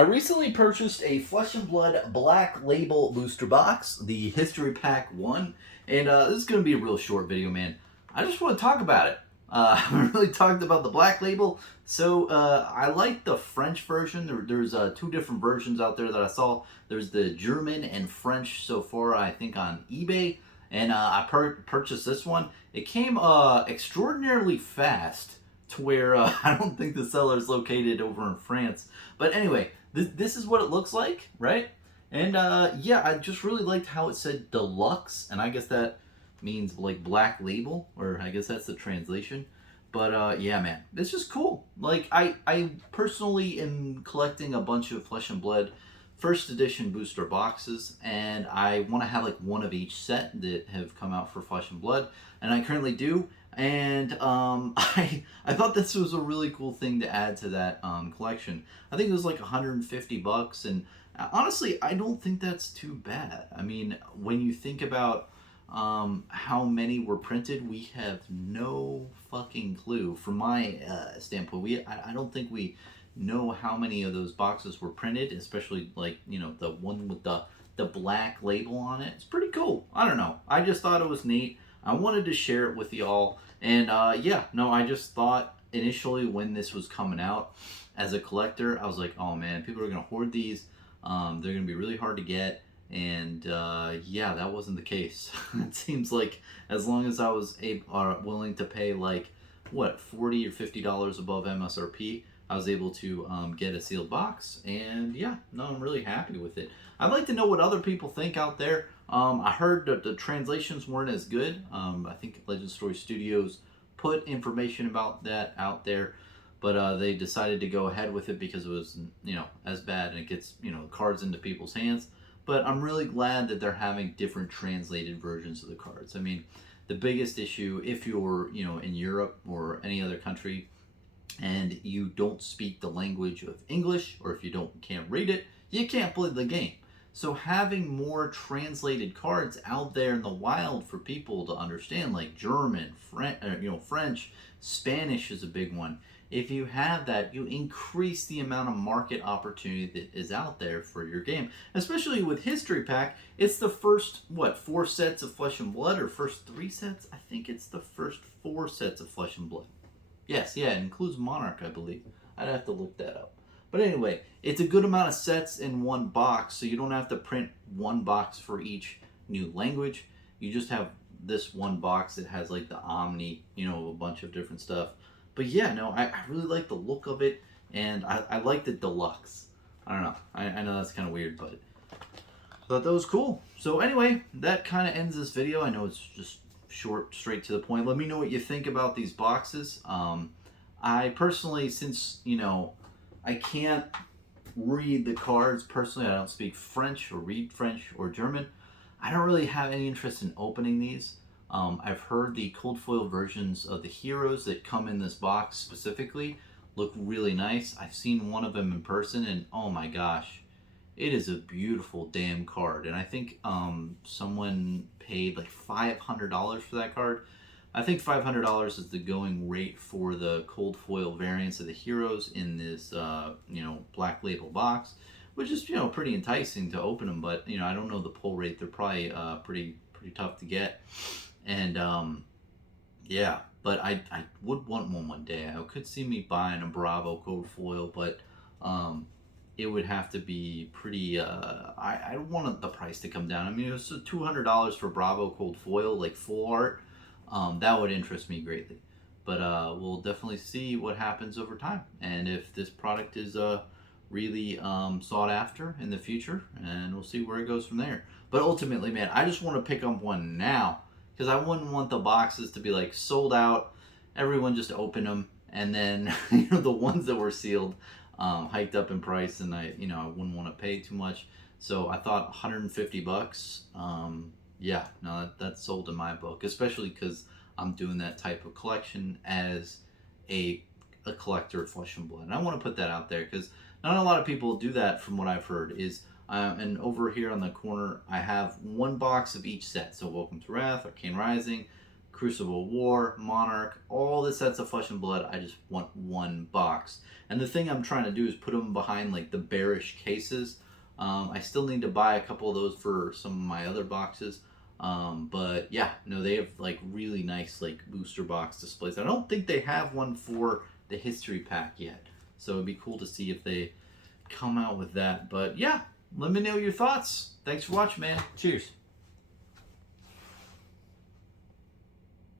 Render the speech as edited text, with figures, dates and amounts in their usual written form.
I recently purchased a Flesh and Blood Black Label booster box, the History Pack 1, and this is going to be a real short video, man. I just want to talk about it. I haven't really talked about the Black Label, so I like the French version. There's two different versions out there that I saw. There's the German and French so far, I think, on eBay, and I purchased this one. It came extraordinarily fast to where I don't think the seller is located over in France. But anyway, this is what it looks like, right? And yeah, I just really liked how it said Deluxe, and I guess that means like Black Label, or I guess that's the translation. But yeah, man, it's just cool. Like I personally am collecting a bunch of Flesh and Blood first edition booster boxes, and I want to have like one of each set that have come out for Flesh and Blood, and I currently do. And I thought this was a really cool thing to add to that collection. I think it was like 150 bucks, and honestly, I don't think that's too bad. I mean, when you think about how many were printed, we have no fucking clue. From my standpoint, I don't think we know how many of those boxes were printed, especially like, you know, the one with the black label on it. It's pretty cool. I don't know. I just thought it was neat. I wanted to share it with y'all. And yeah, no, I just thought initially when this was coming out as a collector, I was like, oh man, people are going to hoard these. They're going to be really hard to get. And yeah, that wasn't the case. It seems like as long as I was willing to pay like, what, $40 or $50 above MSRP, I was able to get a sealed box, and yeah, no, I'm really happy with it. I'd like to know what other people think out there. I heard that the translations weren't as good. I think Legend Story Studios put information about that out there, but they decided to go ahead with it because it was, you know, as bad, and it gets, you know, cards into people's hands. But I'm really glad that they're having different translated versions of the cards. I mean, the biggest issue, if you're, you know, in Europe or any other country, and you don't speak the language of English, or if you can't read it, you can't play the game. So having more translated cards out there in the wild for people to understand, like German, French, Spanish is a big one. If you have that, you increase the amount of market opportunity that is out there for your game. Especially with History Pack, it's the first, what, 4 sets of Flesh and Blood, or first 3 sets? I think it's the first 4 sets of Flesh and Blood. Yes, yeah, it includes Monarch, I believe. I'd have to look that up. But anyway, it's a good amount of sets in one box, so you don't have to print one box for each new language. You just have this one box that has like the Omni, you know, a bunch of different stuff. But yeah, no, I really like the look of it, and I like the Deluxe. I don't know. I know that's kind of weird, but I thought that was cool. So anyway, that kind of ends this video. I know it's just short, straight to the point. Let me know what you think about these boxes. I personally, since, you know, I can't read the cards personally, I don't speak French or read French or German, I don't really have any interest in opening these. I've heard the cold foil versions of the heroes that come in this box specifically look really nice. I've seen one of them in person, and oh my gosh, it is a beautiful damn card. And I think someone paid like $500 for that card. I think $500 is the going rate for the cold foil variants of the heroes in this, you know, Black Label box, which is, you know, pretty enticing to open them. But, you know, I don't know the pull rate. They're probably pretty tough to get. And yeah, but I would want one day. I could see me buying a Bravo cold foil, but it would have to be pretty, I want the price to come down. I mean, it was $200 for Bravo cold foil, like full art. That would interest me greatly. But we'll definitely see what happens over time, and if this product is really sought after in the future, and we'll see where it goes from there. But ultimately, man, I just want to pick up one now, because I wouldn't want the boxes to be like sold out, everyone just open them, and then you know, the ones that were sealed hiked up in price, and I wouldn't want to pay too much. So I thought 150 bucks. Yeah, no, that's sold in my book, especially because I'm doing that type of collection as a collector of Flesh and Blood. And I want to put that out there because not a lot of people do that, from what I've heard. And over here on the corner, I have one box of each set. So Welcome to Wrath, Arcane Rising, Crucible War, Monarch, all the sets of Flesh and Blood. I just want one box. And the thing I'm trying to do is put them behind like the bearish cases. I still need to buy a couple of those for some of my other boxes. But yeah, no, they have like really nice like booster box displays. I don't think they have one for the history pack yet. So it'd be cool to see if they come out with that. But yeah, let me know your thoughts. Thanks for watching, man. Cheers.